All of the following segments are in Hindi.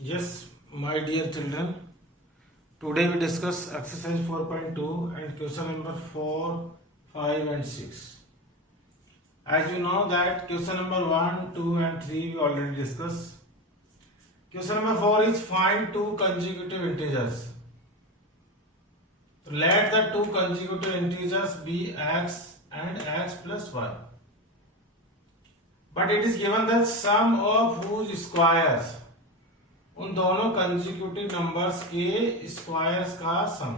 Yes, my dear children, today we discuss exercise 4.2 and question number 4, 5 and 6. As you know that question number 1, 2 and 3 we already discussed. Question number 4 is find two consecutive integers. So let the two consecutive integers be x and x plus y. But it is given that sum of whose squares, उन दोनों कंसेक्यूटिव नंबर्स के स्क्वायर्स का sum.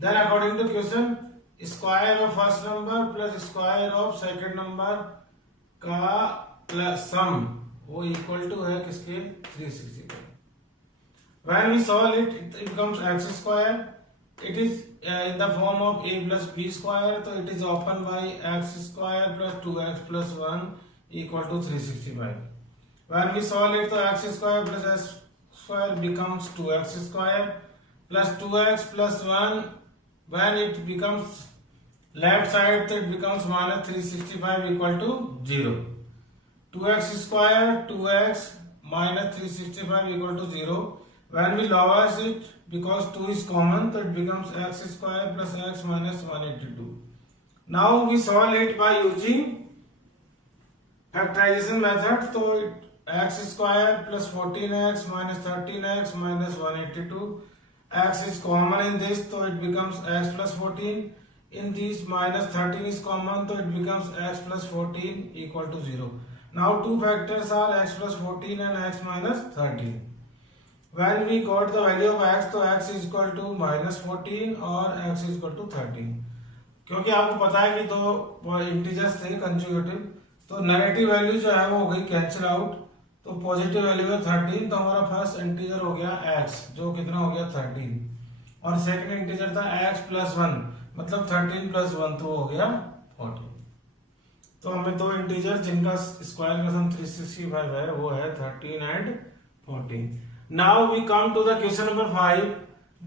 Then according to question square of first number plus square of second number का प्लस सम वो इक्वल टू है किसके 360. When we solve it becomes x square. It is in the form of a plus b square. तो it is open by x square plus 2x plus 1 equal to 365. When we solve it तो x square plus s square becomes 2x square plus 2x plus 1. When it becomes left side, so it becomes minus 365 equal to 0. 2x square 2x minus 365 equal to 0. When we lower it, because 2 is common, so it becomes x square plus x minus 182. Now we solve it by using factorization method. So it x square plus 14x minus 13x minus 182. X is common in this, so it becomes x plus 14. In this minus 13 is common, so it becomes x plus 14 equal to 0. Now two factors are x plus 14 and x minus 13. When we got the value of x, तो x is equal to minus 14 और x is equal to 13. क्योंकि आपको पता है कि दो इंटीजर्स थे कंसेक्यूटिव, तो नेगेटिव वैल्यू जो है वो हो गई कैंसिल आउट. तो पॉजिटिव वैल्यू है 13. तो हमारा फर्स्ट इंटीजर हो गया x जो कितना हो गया 13 और सेकंड इंटीजर था x प्लस 1 मतलब 13 प्लस 1 तो हो गया 14. तो हमें दो इंटीजर जिनका स्क्वायर का सम 365 है वो है 13 and 14. Now we come to the question number 5.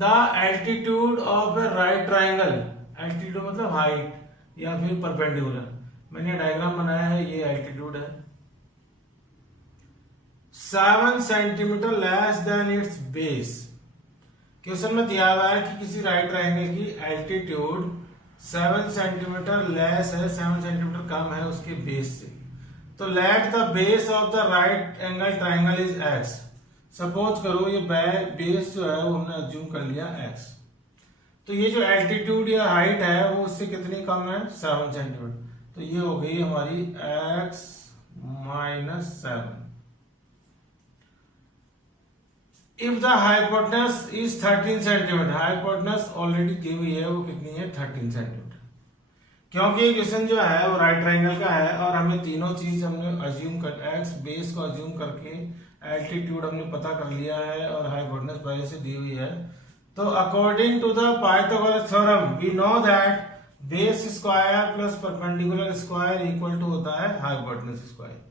The altitude of a right triangle. Altitude मतलब हाइट या फिर परपेंडिकुलर. मैंने डायग्राम बनाया है, ये एल्टीट्यूड है. 7 centimetre less than it's base. Question में दिया हुआ है कि किसी राइट ट्राइंगल की एल्टीट्यूड 7 सेंटीमीटर लेस है, 7 सेंटीमीटर कम है उसके बेस से. तो let the base of the right angle triangle is x. Suppose करो ये बेस जो है वो हमने अज्यूम कर लिया x. तो ये जो एल्टीट्यूड या हाइट है वो उससे कितनी कम है 7 सेंटीमीटर. तो ये हो गई हमारी x minus 7. If the hypotenuse is 13 centimetre, hypotenuse already दी हुई है वो कितनी है 13 सेंटीमीटर. क्योंकि क्वेश्चन जो है वो राइट ट्राइंगल का है और हमें तीनों चीज हमने अज्यूम कर x बेस को अज्यूम करके एल्टीट्यूड हमने पता कर लिया है और हाइपोटेनस पहले से दी हुई है. तो according to the Pythagoras theorem we know that base square plus perpendicular square equal to होता है hypotenuse square.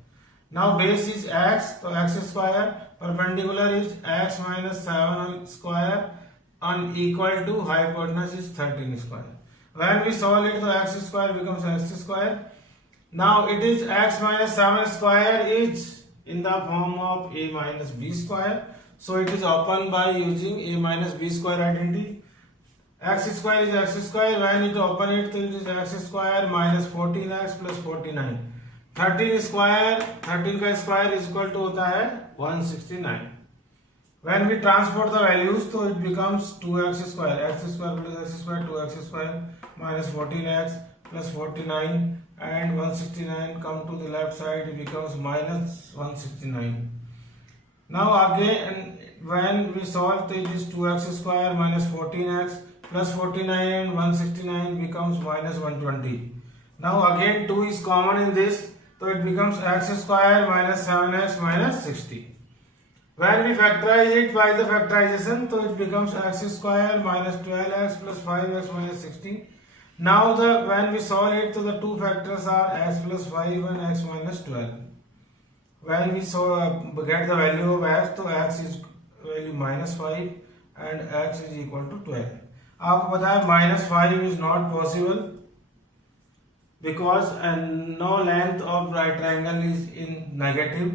Now base is x, तो x square, perpendicular is x minus 7 square and equal to hypotenuse is 13 square. When we solve it, so x square becomes x square. Now it is x minus 7 square is in the form of a minus b square. So it is opened by using a minus b square identity. X square is x square. When it open it, so it is x square minus 14x plus 49. 13 square 13 का स्क्वायर इज इक्वल टू होता है 169. When we transport the values, तो it becomes 2x square, x square plus x square 2x square minus 14x plus 49 and 169 come to the left side, it becomes minus 169. Now again when we solve, it is 2x square minus 14x plus 49 and 169 becomes minus 120. Now again 2 is common in this, so it becomes x square minus 7x minus 60. When we factorize it by the factorization, so it becomes x square minus 12x plus 5x minus 60. Now when we solve it, so the two factors are x plus 5 and x minus 12. When we get the value of x, so x is value minus 5 and x is equal to 12. आपको पता है minus 5 is not possible because no length of right triangle is in negative.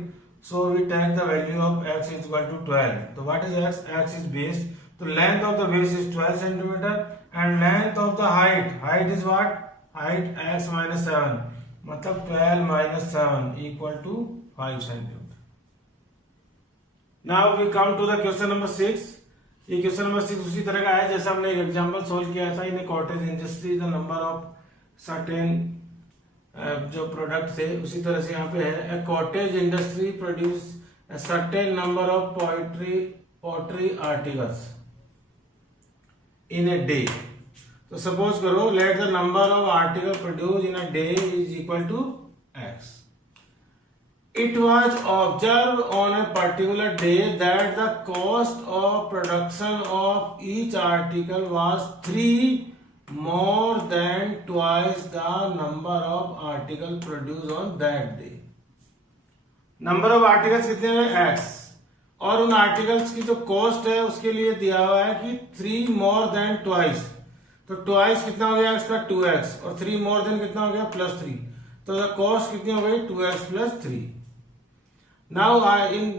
So we take the value of x is equal to 12. So what is x? X is base. So length of the base is 12 centimeter and length of the height is what? Height x minus 7. मतलब 12 minus 7 equal to 5 centimeter. Now we come to the question number 6. ये क्वेश्चन नंबर 6 उसी तरह का है जैसा हमने एक एग्जांपल सोल्व किया था. In cottage industry the number of certain जो प्रोडक्ट थे उसी तरह से यहाँ पे है. A cottage industry produce a certain number of pottery articles in a day. तो सपोज करो let the number of article produce in a day is equal to x. It was observed on a particular day that the cost of production of each article was 3 more than twice the number of articles produced on that day. Number of articles कितने हैं? x. और उन आर्टिकल्स की जो कॉस्ट है उसके लिए दिया हुआ है कि 3 मोर देन ट्वाइस. तो ट्वाइस कितना हो गया इसका 2x और 3 मोर देन कितना हो गया +3. तो कॉस्ट कितनी हो गई 2x + 3. Now in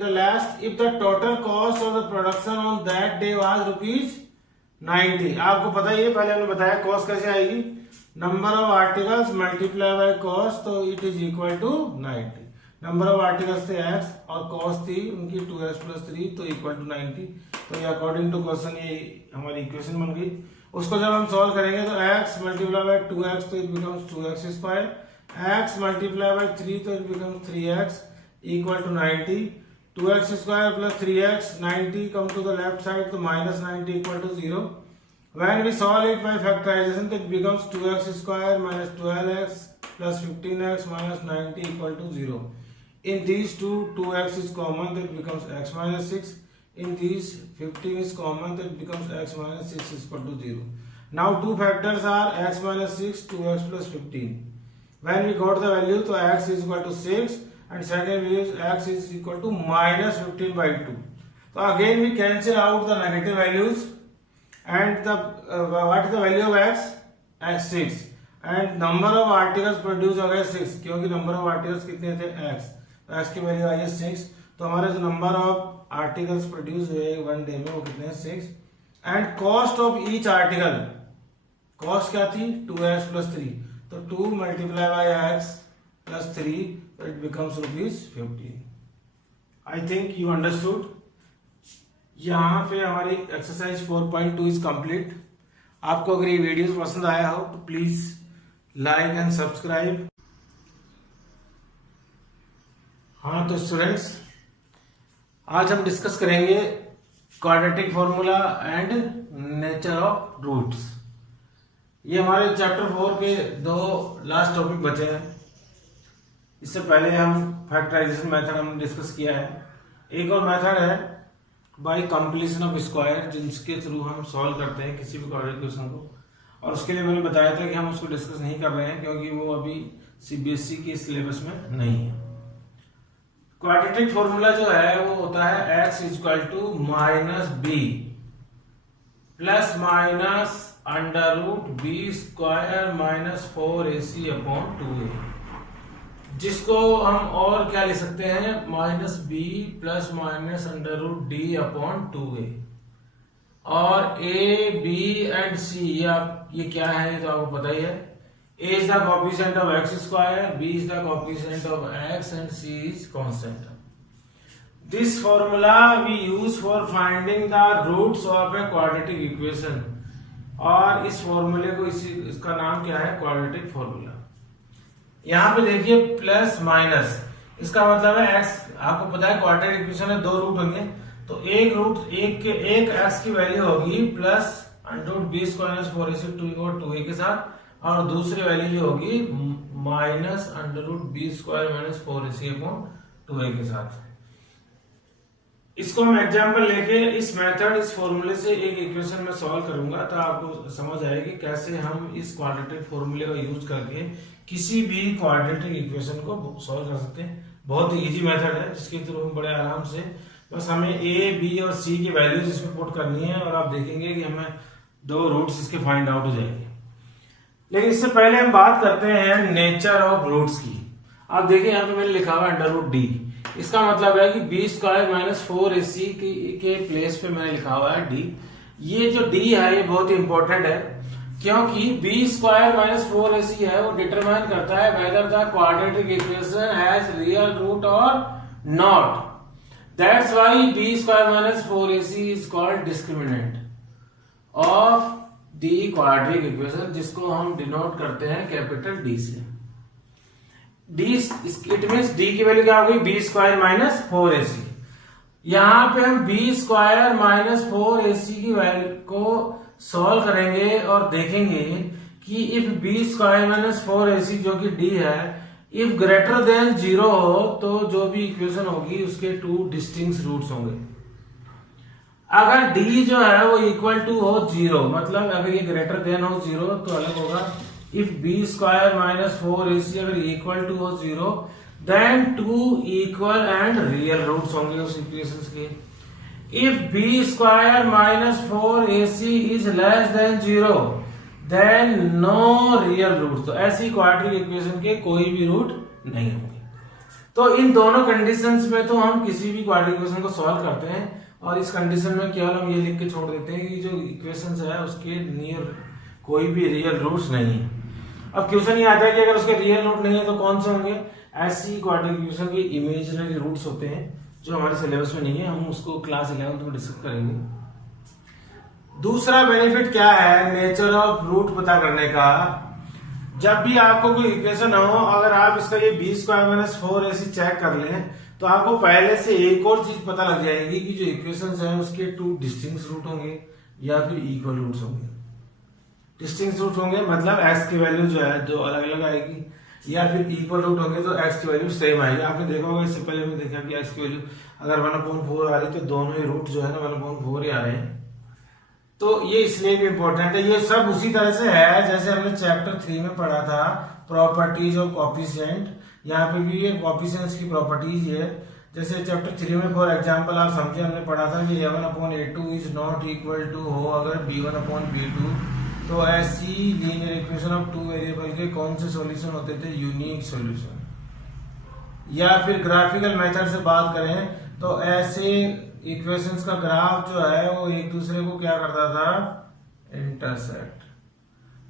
the last, if the total cost of the production on that day was ₹90. आपको पता ही है, पहले हमने बताया कॉस्ट कैसे आएगी. Number of articles multiply by cost, तो it is equal to 90. Number of articles थे x और कॉस्ट थी उनकी 2x + 3 तो इक्वल टू 90. तो ये अकॉर्डिंग टू क्वेश्चन ये हमारी इक्वेशन बन गई. उसको जब हम सॉल्व करेंगे तो x मल्टीप्लाई बाय 2x तो it becomes 2x². x multiply by 3 तो it becomes 3x equal to 90. 2x² plus 3x, 90 come to the left side, so minus 90 equal to 0. When we solve it by factorization, it becomes 2x² minus 12x plus 15x minus 90 equal to 0. In these two, 2x is common, that becomes x minus 6. In these, 15 is common, that becomes x minus 6 is equal to 0. Now two factors are x minus 6, 2x plus 15. When we got the value, so x is equal to 6. And second is x is equal to minus 15 by 2. So again we cancel out the negative values and the what is the value of x? X 6 and number of articles produced हो गए 6 क्योंकि number of articles कितने थे x. तो x की वैल्यू आई है 6. तो हमारे जो number of articles produced हुए वन डे में वो कितने हैं 6. And cost of each article, cost क्या थी 2x plus 3. तो 2 multiply by x plus 3, so it becomes ₹15. I think you understood. यहाँ पे हमारी एक्सरसाइज 4.2 इज कंप्लीट. आपको अगर ये वीडियोस पसंद आया हो तो प्लीज लाइक एंड सब्सक्राइब. हाँ तो स्टूडेंट्स, आज हम डिस्कस करेंगे quadratic formula and nature of roots. ये हमारे चैप्टर 4 के 2 लास्ट टॉपिक बचे हैं. इससे पहले हम फैक्टराइजेशन मेथड हमने डिस्कस किया है. एक और मेथड है बाय कंप्लीशन ऑफ स्क्वायर, जिसके थ्रू हम सॉल्व करते हैं किसी भी क्वाड्रेटिक इक्वेशन को. और उसके लिए मैंने बताया था कि हम उसको डिस्कस नहीं कर रहे हैं क्योंकि वो अभी सीबीएसई के सिलेबस में नहीं है. क्वाड्रेटिक फॉर्मूला जो है वो होता है x = -b plus minus √b² - 4ac/2a, जिसको हम और क्या लिख सकते हैं -b प्लस माइनस √d/2a. और a, b एंड c ये क्या है तो आपको पता ही है. a is the coefficient of x², b is the coefficient of x and c is constant. This formula we use for finding the roots of a quadratic equation. और इस फॉर्मूले को इसका नाम क्या है क्वाड्रेटिक फॉर्मूला. यहाँ पे देखिए प्लस माइनस, इसका मतलब है x. आपको पता है क्वाड्रेटिक इक्वेशन में 2 रूट होंगे, तो एक x की वैल्यू होगी प्लस √b² - 4ac/2a के साथ, और दूसरी वैल्यू जो होगी माइनस √b² - 4ac/2a के साथ. इसको मैं एग्जांपल लेके इस मेथड इस फॉर्मूले से एक इक्वेशन में सॉल्व करूंगा, तो आपको समझ आएगी कैसे हम इस क्वाड्रेटिक फॉर्मूले का यूज करके किसी भी क्वाड्रेटिक इक्वेशन को सॉल्व कर सकते हैं. बहुत ही इजी मेथड है जिसके थ्रू हम बड़े आराम से, बस हमें a, b और c की वैल्यूज इसमें पुट करनी है और आप देखेंगे कि हमें 2 रूट्स इसके फाइंड आउट हो जाएंगे. लेकिन इससे पहले हम बात करते हैं नेचर ऑफ रूट्स की. आप देखिए यहाँ पे मैंने लिखा हुआ √d. इसका मतलब है कि बी स्क्वायर माइनस 4ac के प्लेस पे मैंने लिखा हुआ है डी। ये जो डी है ये बहुत ही इंपॉर्टेंट है, क्योंकि बी स्क्वायर माइनस 4ac है वो डिटरमाइन करता है whether the quadratic equation has real root or not. That's why b square minus 4ac is called discriminant of the quadratic equation, जिसको हम डिनोट करते हैं कैपिटल डी से। डी इट मीन्स डी की वैल्यू क्या हो गई, बी स्क्वायर माइनस 4ac। यहां पे हम बी स्क्वायर माइनस 4ac की वैल्यू को सॉल्व करेंगे और देखेंगे कि if B square minus 4ac जो कि डी है, इफ ग्रेटर देन 0 हो तो जो भी इक्वेशन होगी उसके 2 डिस्टिंक्ट रूट्स होंगे। अगर डी जो है वो इक्वल टू हो 0, मतलब अगर ये ग्रेटर देन हो 0 तो अलग होगा। If B square minus 4ac अगर इक्वल टू हो 0 then 2 equal and real roots होंगे उस इक्वेशन के। If B square minus 4ac is less than 0 then no real root. तो ऐसी क्वाड्रेटिक इक्वेशन के कोई भी रूट नहीं होंगे। तो इन दोनों कंडीशंस में तो हम किसी भी क्वाड्रेटिक इक्वेशन को सॉल्व करते हैं, और इस कंडीशन में केवल हम ये लिख के छोड़ देते हैं कि जो इक्वेशंस है उसके नियर कोई भी रियल रूट्स नहीं है। अब क्वेश्चन ये आता है कि अगर उसके रियल रूट नहीं है तो कौन से होंगे। ऐसी क्वाड्रेटिक इक्वेशन के इमेजिनरी रूट्स होते हैं जो हमारे सिलेबस में नहीं है, हम उसको क्लास 11 में डिस्कस करेंगे। दूसरा बेनिफिट क्या है नेचर ऑफ रूट पता करने का। जब भी आपको कोई इक्वेशन हो, अगर आप इसका ये B square minus 4ac check कर लें तो आपको पहले से एक और चीज पता लग जाएगी कि जो इक्वेशंस हैं उसके 2 डिस्टिंक्ट रूट होंगे या फिर इक्वल रूट्स होंगे। डिस्टिंक्ट रूट होंगे मतलब x की वैल्यू जो है जो अलग अलग आएगी, या फिर इक्वल रूट होंगे तो x की वैल्यू सेम आएगी। आपने देखा होगा इससे पहले में देखा कि x की वैल्यू अगर 1/4 आ रही तो दोनों ही रूट जो है ना 1/4 ही आ रहे हैं। तो ये इसलिए भी इंपॉर्टेंट है। ये सब उसी तरह से है जैसे हमने चैप्टर 3 में पढ़ा था प्रॉपर्टीज ऑफ कोएफिशिएंट। यहाँ पे भी ये कोएफिशिएंट्स की प्रॉपर्टीज है। जैसे चैप्टर 3 में फॉर एग्जांपल आप समझे हमने पढ़ा था कि a1/a2 is not equal to हो अगर b1/b2, तो ऐसी लीनियर इक्वेशन ऑफ 2 वेरिएबल के कौन से सॉल्यूशन होते थे, यूनिक सॉल्यूशन। या फिर ग्राफिकल मेथड से बात करें तो ऐसे इक्वेशंस का ग्राफ जो है वो एक दूसरे को क्या करता था, इंटरसेक्ट।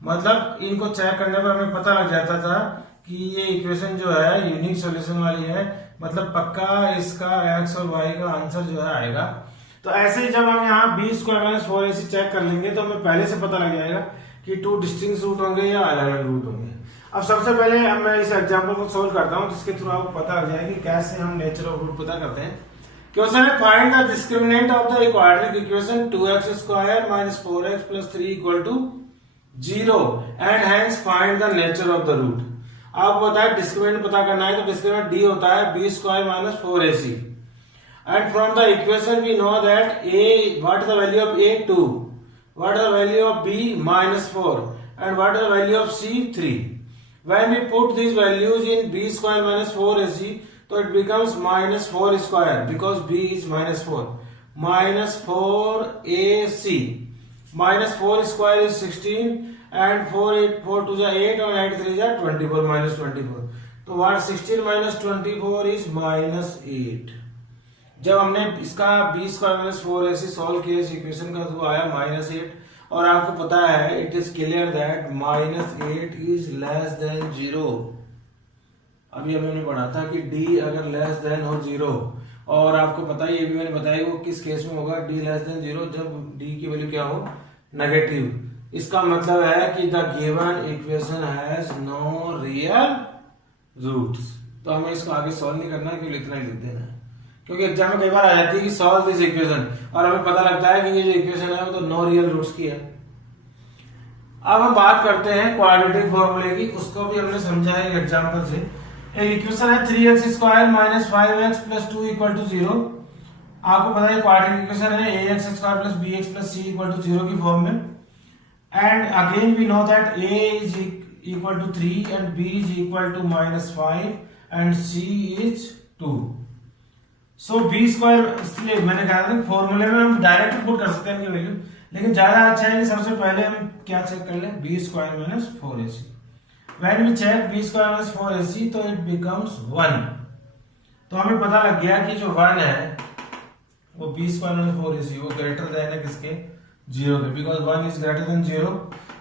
मतलब इनको चेक करने पर हमें पता लग जाता था कि ये इक्वेशन जो है यूनिक सॉल्यूशन वाली है, मतलब पक्का इसका x और y का आंसर जो है आएगा। तो ऐसे ही जब हम यहाँ B square minus 4ac check कर लेंगे तो हमें पहले से पता लग जाएगा कि 2 डिस्टिंक्ट रूट होंगे या अलग अलग रूट होंगे। अब सबसे पहले मैं इस एग्जांपल को सोल्व करता हूँ जिसके थ्रू आपको पता लग जाएगा कि कैसे हम नेचर ऑफ रूट पता करते हैं। क्वेश्चन है find the discriminant of the quadratic equation 2x square minus 4x plus 3 equal to 0 and hence find the nature of the root. आपको पता है डिस्क्रिमिनेंट पता करना है तो डिस्क्रिमिनेंट डी होता है B square minus 4ac, and from the equation we know that a what is the value of a 2, what is the value of b minus 4, and what is the value of c 3. When we put these values in b square minus 4ac so it becomes minus 4 square because b is minus 4, minus 4ac, minus 4 square is 16 and 4 2 is 8 and 8 3 is 24 minus 24. So what 16 minus 24 is minus 8. जब हमने इसका B square minus 4ac solve किया इस इक्वेशन का तो आया -8, और आपको पता है it is clear that -8 is less than 0। अभी हमने पढ़ा था कि d अगर लेस देन हो 0, और आपको पता है ये भी मैंने बताया वो किस केस में होगा, d लेस देन 0 जब d की वैल्यू क्या हो, नेगेटिव। इसका मतलब है कि the given equation has no real roots. तो हमें इसको आगे सॉल्व नहीं करना है, केवल इतना ही लिख देना है, क्योंकि एग्जाम में कई बार आ जाती है कि सॉल्व दिस इक्वेशन और हमें पता लगता है कि ये जो इक्वेशन है वो तो नो रियल रूट्स की है। अब हम बात करते हैं क्वाड्रेटिक फॉर्मूले की, उसको भी हमने समझा है एग्जांपल से। एक इक्वेशन है 3x square minus 5x plus 2 equal to 0। आपको पता है क्वाड्रेटिक इक्वेशन है ax square plus bx plus c equal to 0 की फॉर्म में। And again we know that a is equal to 3 and b is equal to -5 and c is 2। So B square, इसलिए मैंने कहा था फॉर्मूले में हम डायरेक्ट पुट कर सकते हैं इनकी वैल्यू, लेकिन ज्यादा अच्छा है कि सबसे पहले हम क्या चेक कर लें, B square minus 4ac। When we check B square minus 4ac तो इट बिकम्स 1। तो हमें पता लग गया कि जो 1 है वो b स्क्वायर माइनस 4ac वो ग्रेटर देन है किसके, 0 के, बिकॉज 1 इज ग्रेटर देन 0।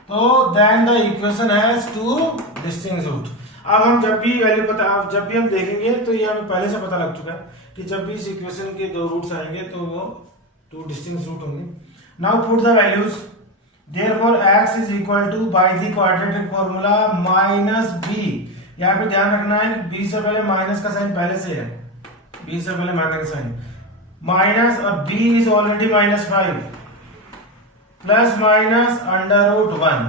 तो then the equation has two distinct root. अब हम जब भी वैल्यू जब भी हम देखेंगे तो ये हमें पहले से पता लग चुका है कि जब भी इस इक्वेशन के दो रूट्स आएंगे तो वो टू डिस्टिंक्ट रूट होंगे। Now put the values, therefore x is equal to by the quadratic formula minus b। यहाँ पे ध्यान रखना है b से पहले माइनस का साइन पहले से है, b से पहले माइनस का साइन, माइनस अब b is already -5 plus minus under root 1।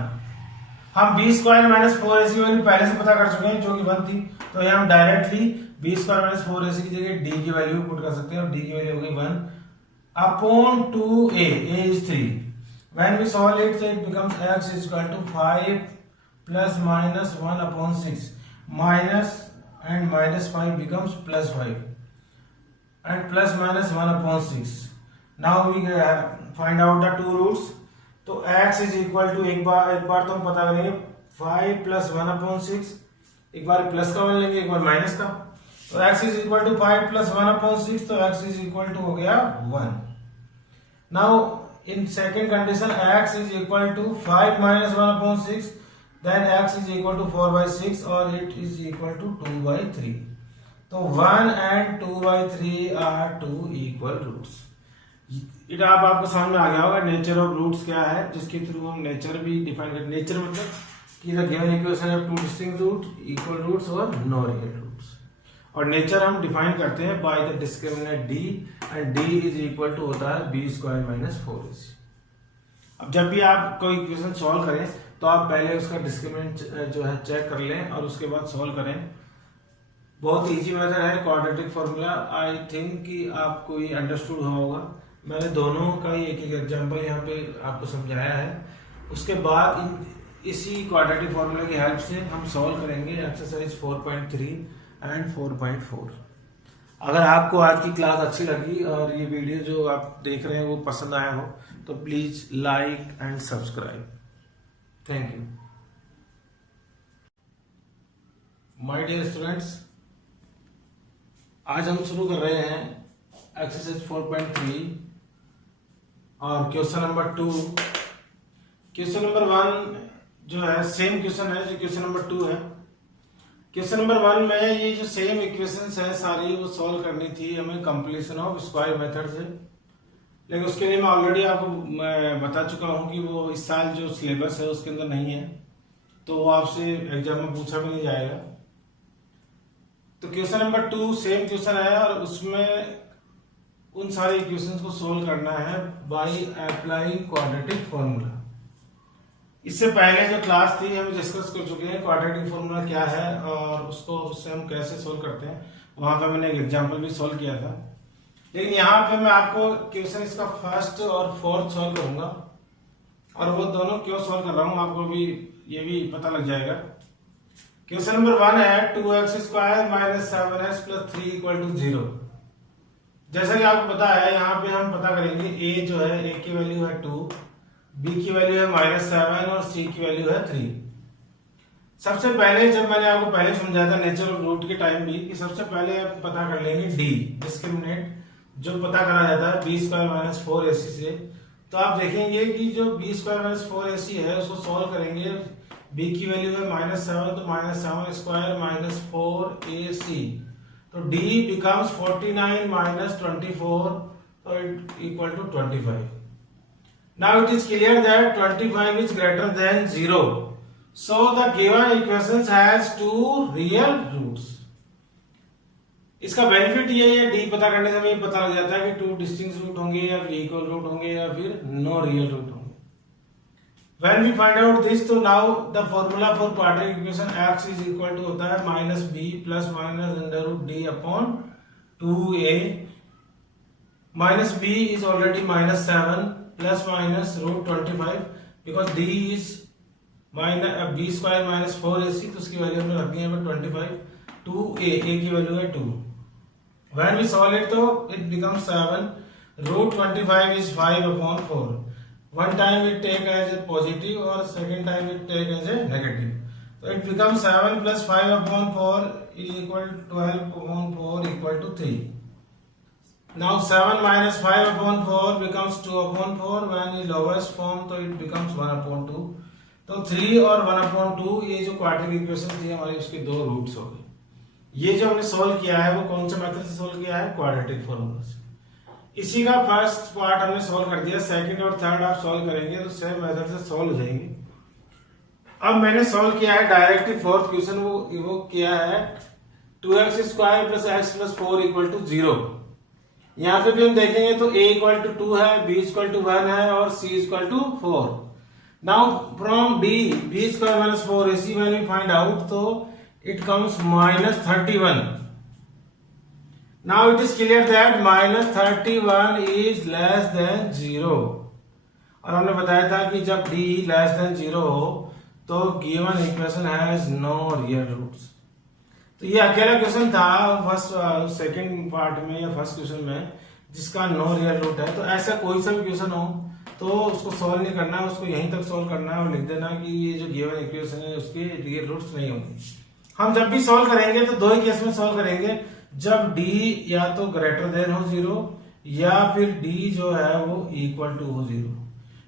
हम b स्क्वायर माइनस 4ac वाली पहले से पता कर चुके हैं जो कि 1 थी, तो यहाँ हम directly b square minus 4ac की जगह d की वैल्यू पुट कर सकते हैं और d की वैल्यू हो गई 1 upon 2a, a is 3। When we solve it, so it becomes x is equal to 5 plus minus 1 upon 6, minus and minus 5 becomes plus 5 and plus minus 1 upon 6. Now we find out the two roots. तो x is equal to एक बार तो हम पता करेंगे 5 plus 1 upon 6, एक बार प्लस का मान लेंगे एक बार माइनस का, तो x is equal to 5 plus 1 upon 6, तो x is equal to हो गया 1। Now in second condition x is equal to 5 minus 1 upon 6, then x is equal to 4 by 6 or it is equal to 2 by 3। तो 1 and 2 by 3 are two equal roots। It आपको समझ में आ गया होगा नेचर ऑफ रूट्स क्या है, जिसके थ्रू हम नेचर भी डिफाइन करते हैं। नेचर मतलब कि the given equation have two distinct root, equal roots और नो रियल रूट्स। और नेचर हम डिफाइन करते हैं by the discriminant d, and d is equal to होता है b स्क्वायर माइनस 4ac। अब जब भी आप कोई इक्वेशन सॉल्व करें तो आप पहले उसका डिस्क्रिमिनेंट जो है चेक कर लें और उसके बाद सॉल्व करें। बहुत इजी मेथड है क्वाड्रेटिक फॉर्मूला। आई थिंक कि आपको ये अंडरस्टूड हुआ होगा। मैंने दोनों का ही एक एक एग्जांपल यहाँ पे आपको समझाया है। उसके बाद इसी क्वाड्रेटिक फॉर्मूला की हेल्प से हम सॉल्व करेंगे एक्सरसाइज 4.3 एंड 4.4। अगर आपको आज की क्लास अच्छी लगी और ये वीडियो जो आप देख रहे हैं वो पसंद आया हो तो please like and subscribe. Thank you. My dear students, आज हम शुरू कर रहे हैं एक्सरसाइज 4.3 और क्वेश्चन नंबर 2। क्वेश्चन नंबर 1 जो है सेम क्वेश्चन है जो क्वेश्चन नंबर 2 है। क्वेश्चन नंबर 1 में ये जो सेम इक्वेशंस है सारी वो सॉल्व करनी थी हमें कंप्लीशन ऑफ स्क्वायर मेथड से, लेकिन उसके लिए मैं ऑलरेडी आपको बता चुका हूँ कि वो इस साल जो सिलेबस है उसके अंदर नहीं है, तो वो आपसे एग्जाम में पूछा भी नहीं जाएगा। तो क्वेश्चन नंबर 2 सेम क्वेश्चन है और उसमें उन सारे इक्वेशंस को सोल्व करना है बाय अप्लाइंग क्वाड्रेटिक फॉर्मूला। इससे पहले जो क्लास थी हम डिस्कस कर चुके हैं क्वाड्रेटिक फॉर्मूला क्या है और उसको उससे हम कैसे सोल्व करते हैं। वहां पर मैंने एक एग्जांपल भी सोल्व किया था, लेकिन यहाँ पे मैं आपको क्वेश्चन इसका फर्स्ट और फोर्थ सोल्व करूंगा और वो दोनों क्यों सोल्व कर रहा हूँ आपको भी ये भी पता लग जाएगा। क्वेश्चन नंबर 1 है 2x square minus 7x plus 3 equal to 0। जैसा कि आपको पता है यहाँ पे हम पता करेंगे a जो है a की वैल्यू है 2, b की वैल्यू है -7 और c की वैल्यू है 3। सबसे पहले जब मैंने आपको पहले समझाया था नेचर ऑफ रूट के टाइम भी कि सबसे पहले आप पता कर लेंगे d डिस्क्रिमिनेंट जो पता करा जाता है b स्क्वायर माइनस 4ac से। तो आप देखेंगे कि जो b स्क्वायर माइनस 4ac है उसको सॉल्व करेंगे। b की वैल्यू है -7 तो -7 स्क्वायर माइनस 4ac, तो d becomes 49 minus 24, so it equal to 25. Now it is clear that 25 is greater than 0. So the given equations has two real roots. इसका बेनिफिट ये है d पता करने से हमें पता लग जाता है कि टू डिस्टिंक्ट रूट होंगे या इक्वल रूट होंगे या फिर नो रियल रूट होंगे। When we find out this, तो now the formula for quadratic equation x is equal to होता है minus b plus minus under root d upon 2a। Minus b is already -7 plus minus root 25 because d is b square minus 4ac, तो उसकी वैल्यू हमने रखनी है 25। 2a की वैल्यू है 2। When we solve it, तो it becomes 7 root 25 is 5 upon 4। One time it take as a positive or second time it take as a negative. So it becomes 7 plus 5 upon 4 is equal to 12 upon 4 equal to 3. Now 7 minus 5 upon 4 becomes 2 upon 4. When in lowest form तो it becomes 1 upon 2. तो 3 और 1 upon 2 ये जो क्वाड्रेटिक इक्वेशन थी हमारी उसके दो रूट्स हो गए। ये जो हमने सोल्व किया है वो कौन से मेथड से सोल्व किया है? क्वाड्रेटिक फॉर्मूला से। इसी का फर्स्ट पार्ट हमने सोल्व कर दिया, सेकंड और थर्ड आप सोल्व करेंगे तो सेम मेथड से सोल्व हो जाएंगे। अब मैंने सोल्व किया है डायरेक्टली फोर्थ क्वेश्चन, वो किया है 2x square plus X plus 4 equal to 0। यहाँ पे भी हम देखेंगे तो a इक्वल टू 2 है, b इक्वल टू 1 है और c equal to 4। Now from b square minus 4ac when we find out तो it comes minus 31। Now it is clear that minus 31 is less than 0। और हमने बताया था कि जब d less than 0 हो तो given equation has no real roots। तो ये अकेला क्वेश्चन था फर्स्ट सेकंड पार्ट में या फर्स्ट क्वेश्चन में जिसका नो रियल रूट है। तो ऐसा कोई सा भी क्वेश्चन हो तो उसको सॉल्व नहीं करना है, उसको यहीं तक सॉल्व करना है और लिख देना कि ये जो गिवन इक्वेशन है उसके रियल रूट्स नहीं होंगे। हम जब भी सॉल्व करेंगे तो दो ही केस में सॉल्व करेंगे, जब d या तो ग्रेटर देन हो 0 या फिर d जो है वो इक्वल टू हो 0,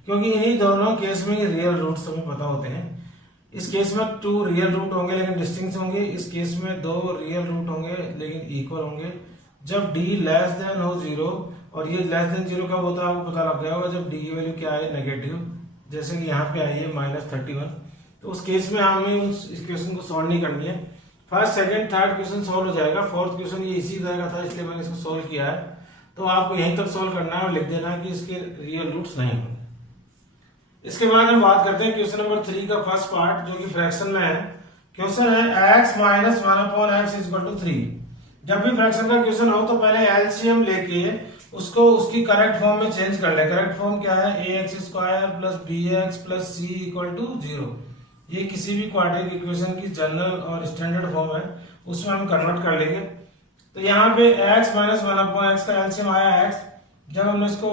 क्योंकि इन्हीं दोनों केस में रियल रूट्स हमें पता होते हैं। इस केस में 2 रियल रूट होंगे लेकिन डिस्टिंक्ट होंगे, इस केस में 2 रियल रूट होंगे लेकिन इक्वल होंगे। जब d लेस देन हो 0, और ये लेस देन 0 कब होता है आपको पता लग गया होगा जब d की वैल्यू क्या है नेगेटिव, जैसे कि यहाँ पे आई है माइनस 31। तो उस केस में हमें उस इक्वेशन को सॉल्व नहीं करनी है। First second third question solve हो जाएगा, फोर्थ क्वेश्चन ये इसी तरह का था इसलिए मैंने इसको सॉल्व किया है। तो आपको यहीं तक सॉल्व करना है और लिख देना है कि इसके रियल रूट्स नहीं होंगे। इसके बाद हम बात करते हैं क्वेश्चन नंबर 3 का फर्स्ट पार्ट जो कि फ्रैक्शन में है। क्वेश्चन है x minus 1 upon X equal to 3। जब भी फ्रैक्शन का क्वेश्चन हो तो पहले एलसीएम लेके उसको उसकी करेक्ट फॉर्म में चेंज कर ले। करेक्ट फॉर्म क्या है? ax square plus bx plus c equal to 0। ये किसी भी क्वाड्रेटिक इक्वेशन की जनरल और स्टैंडर्ड फॉर्म है, उसमें हम कन्वर्ट कर लेंगे। तो यहाँ पे x माइनस 1 अपॉन एक्स का एलसीएम आया x। जब हमने इसको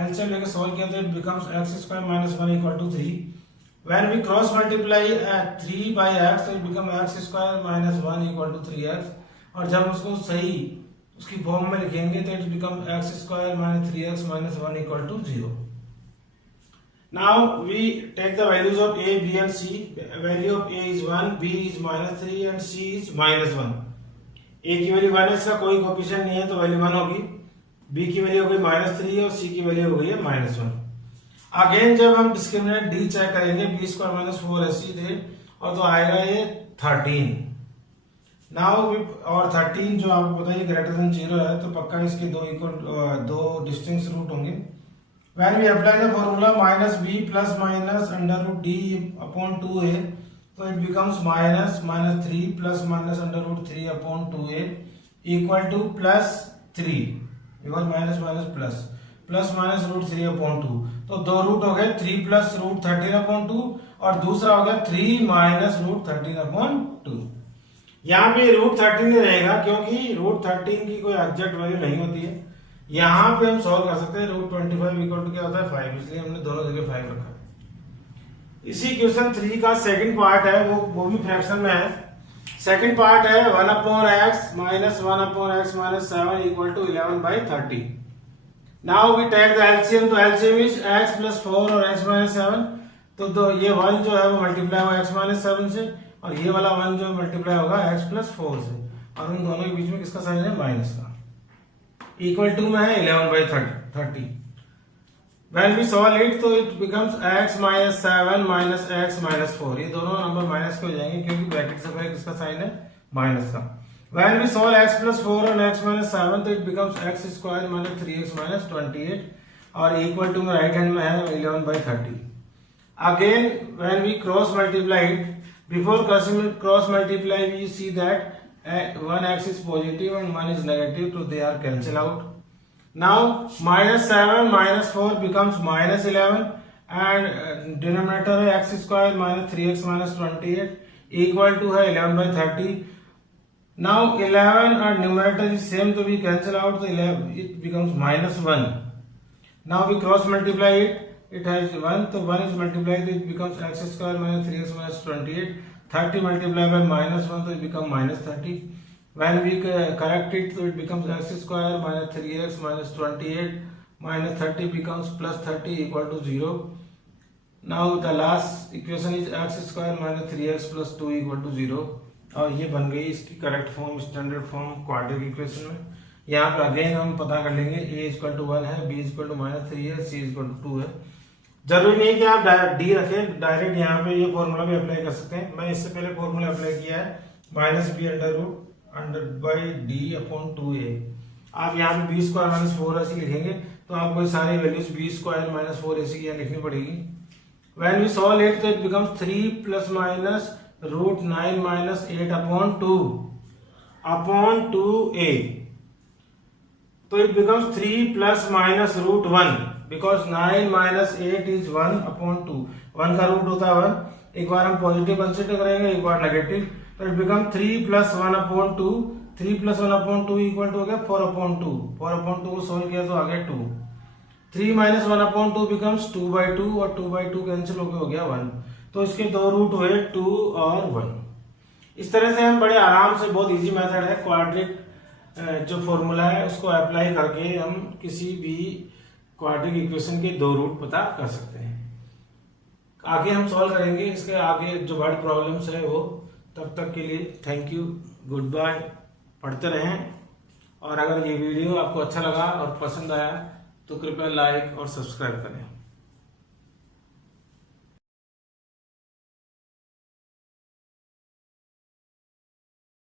एलसीएम लेके सॉल्व किया तो it becomes x square minus 1 equal to 3। When we cross multiply 3 by x तो it become x square minus 1 equal to 3x। और जब उसको सही उसकी फॉर्म में लिखेंगे तो it become x square minus 3x minus 1 equal to 0। Now we take the values of a, b and c. Value of a is 1, b is minus 3 and c is minus 1। a की वैल्यू 1 है, इसका कोई कोएफिशिएंट नहीं है तो वैल्यू 1 होगी। b की वैल्यू हो गई माइनस 3 और c की वैल्यू हो गई है माइनस 1। अगेन जब हम डिस्क्रिमिनेंट d चेक करेंगे b स्क्वायर माइनस 4ac थे और तो आएगा ये 13। नाउ और 13 जो आपको पता है ग्रेटर देन 0 है तो पक्का इसके दो डिस्टिंक्ट रूट होंगे। When we apply the formula minus b plus minus under root d upon 2a, so it becomes minus 3 plus minus under root 3 upon 2a equal to plus 3, because minus plus minus root 3 upon 2। तो दो रूट हो गए 3 plus root 13 upon 2 और दूसरा हो गया 3 minus root 13 upon 2। यहाँ पे root 13 रहेगा क्योंकि root 13 की कोई एग्जैक्ट वैल्यू नहीं होती है। यहाँ पे हम सॉल्व कर सकते हैं रूट 25 इक्वल टू क्या होता है 5, इसलिए हमने दोनों जगह 5 रखा है। इसी क्वेश्चन 3 का सेकंड पार्ट है वो भी फ्रैक्शन में है। सेकंड पार्ट है 1 upon X minus 1 upon X minus 7 equal to 11 by 30। Now we take the LCM, तो एलसीएम इज x प्लस 4 और x माइनस 7। तो ये 1 जो है वो मल्टीप्लाई होगा x माइनस 7 से और ये वाला 1 जो मल्टीप्लाई होगा x प्लस 4 से, और उन दोनों के बीच में किसका साइन है? माइनस का। इक्वल टू में है 11 by 30। When we solve it तो it becomes x minus 7 minus x minus 4। ये दोनों नंबर माइनस के हो जाएंगे क्योंकि ब्रैकेट से पहले किसका साइन है? माइनस का। When we solve x plus 4 और x minus 7 तो it becomes x square minus 3x minus 28 और इक्वल टू में राइट हैंड में है 11 by 30। Again when we cross multiply it, before cross multiply we see that one x is positive and one is negative, so they are cancel out. Now minus 7 minus 4 becomes minus 11 and denominator है x square minus 3x minus 28 equal to है 11 by 30। Now 11 and numerator is same, so we cancel out the 11, it becomes minus 1। Now we cross multiply it has 1, so 1 is multiplied, it becomes x square minus 3x minus 28। 30 multiplied by -1, so it becomes -30. When we correct it, so it becomes x square minus 3x minus 28 minus 30 becomes plus 30 equal to 0. Now the last equation is x square minus 3x plus 2 equal to 0. और ये बन गई इसकी correct form, standard form quadratic equation में। यहाँ पे अगेन हम पता कर लेंगे a इक्वल टू 1 है, b इक्वल टू -3 है, c इक्वल टू 2 है। जरूरी नहीं कि आप d रखें, डायरेक्ट यहाँ पे ये फॉर्मूला भी अप्लाई कर सकते हैं। मैं इससे पहले फॉर्मूला अप्लाई किया है -b/√d/2a। आप यहाँ पे b स्क्वायर माइनस 4ac लिखेंगे तो आपको सारी values b square minus 4ac यहाँ लिखनी पड़ेगी। When we solve it, तो it becomes 3 plus minus √9 minus 8 upon 2a. तो it becomes 3 plus minus √1 because 9 minus 8 is 1 upon 2. 1 का रूट होता है 1, एक बार हम पॉजिटिव कंसीडर करेंगे, एक बार नेगेटिव, तो it becomes 3 plus 1 upon 2. 3 plus 1 upon 2 equal to हो गया 4 upon 2. 4 upon 2 को सोल्व किया तो आ गया 2. 3 minus 1 upon 2 becomes 2/2 और 2/2 कैंसिल हो गया 1. तो इसके दो रूट हुए 2 और 1। इस तरह से हम बड़े आराम से, बहुत इजी मेथड है, क्वाड्रिक जो फॉर्मूला है उसको अप्लाई करके हम किसी भी क्वाड्रिक इक्वेशन के दो रूट पता कर सकते हैं। आगे हम सॉल्व करेंगे इसके आगे जो वर्ड प्रॉब्लम्स है वो। तब तक के लिए थैंक यू, गुड बाय, पढ़ते रहें। और अगर ये वीडियो आपको अच्छा लगा और पसंद आया तो कृपया लाइक और सब्सक्राइब करें।